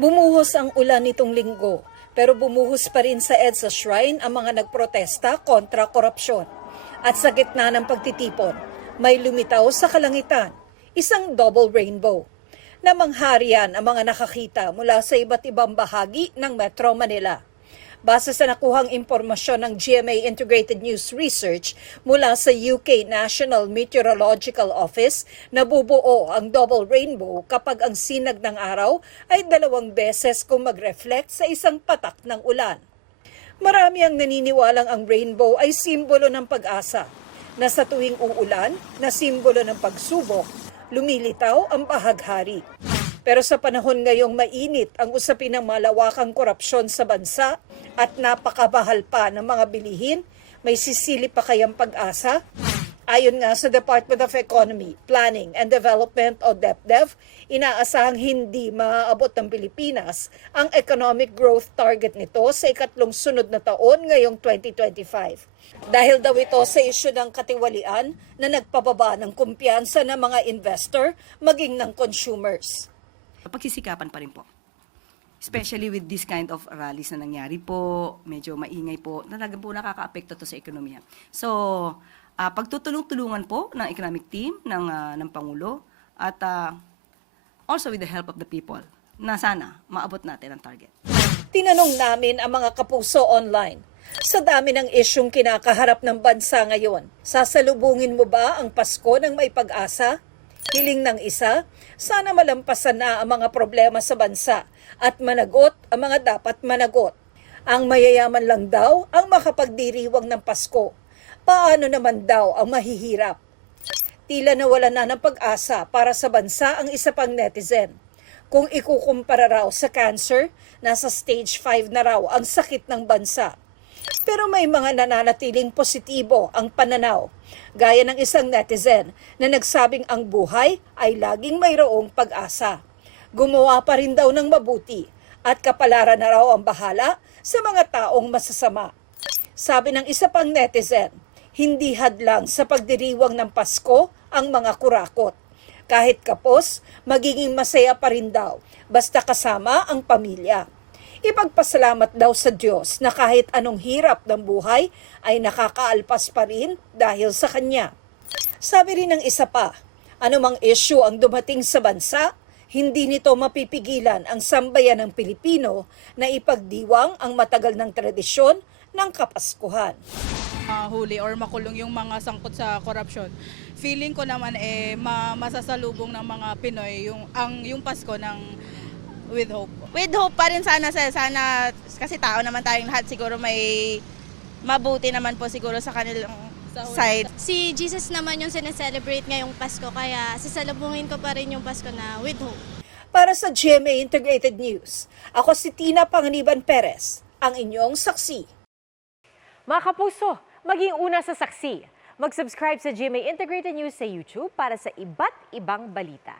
Bumuhos ang ulan nitong linggo, pero bumuhos pa rin sa EDSA Shrine ang mga nagprotesta kontra korupsyon. At sa gitna ng pagtitipon, may lumitaw sa kalangitan, isang double rainbow. Namangharian ang mga nakakita mula sa iba't ibang bahagi ng Metro Manila. Base sa nakuhang impormasyon ng GMA Integrated News Research mula sa UK National Meteorological Office, nabubuo ang double rainbow kapag ang sinag ng araw ay 2 beses kung mag-reflect sa isang patak ng ulan. Marami ang naniniwalang ang rainbow ay simbolo ng pag-asa, na sa tuwing uulan, na simbolo ng pagsubok, lumilitaw ang bahaghari. Pero sa panahon ngayong mainit ang usapin ng malawakang korupsyon sa bansa at napakabahal pa ng mga bilihin, may sisilip pa kayang pag-asa? Ayon nga sa Department of Economy, Planning and Development o DepDev, inaasahang hindi maaabot ng Pilipinas ang economic growth target nito sa ikatlong sunod na taon ngayong 2025. Dahil daw ito sa isyu ng katiwalian na nagpababa ng kumpiyansa ng mga investor maging ng consumers. Pagsisikapan pa rin po. Especially with this kind of rallies na nangyari po, medyo maingay po, talagang po nakaka-apekto to sa ekonomiya. So, pagtutulong-tulungan po ng economic team ng Pangulo at also with the help of the people na sana maabot natin ang target. Tinanong namin ang mga kapuso online, sa dami ng isyong kinakaharap ng bansa ngayon, sasalubungin mo ba ang Pasko ng may pag-asa? Hiling ng isa, sana malampasan na ang mga problema sa bansa at managot ang mga dapat managot. Ang mayayaman lang daw ang makapagdiriwang ng Pasko. Paano naman daw ang mahihirap? Tila nawala na ng pag-asa para sa bansa ang isa pang netizen. Kung ikukumpara raw sa cancer, nasa stage 5 na raw ang sakit ng bansa. Pero may mga nananatiling positibo ang pananaw, gaya ng isang netizen na nagsabing ang buhay ay laging mayroong pag-asa. Gumawa pa rin daw ng mabuti at kapalaran na raw ang bahala sa mga taong masasama. Sabi ng isa pang netizen, hindi hadlang sa pagdiriwang ng Pasko ang mga kurakot. Kahit kapos, magiging masaya pa rin daw, basta kasama ang pamilya. Ipagpasalamat daw sa Diyos na kahit anong hirap ng buhay ay nakakaalpas pa rin dahil sa Kanya. Sabi rin ng isa pa, anumang issue ang dumating sa bansa, hindi nito mapipigilan ang sambayan ng Pilipino na ipagdiwang ang matagal ng tradisyon ng Kapaskuhan. Huli or makulong yung mga sangkot sa korupsyon. Feeling ko naman masasalubong ng mga Pinoy yung Pasko ng with hope. With hope pa rin sana kasi tao naman tayong lahat, siguro may mabuti naman po siguro sa kanilang side. Si Jesus naman yung sineselebrate ngayong Pasko, kaya sasalubungin ko pa rin yung Pasko na with hope. Para sa GMA Integrated News, ako si Tina Panganiban Perez, ang inyong saksi. Mga kapuso, maging una sa saksi. Mag-subscribe sa GMA Integrated News sa YouTube para sa iba't ibang balita.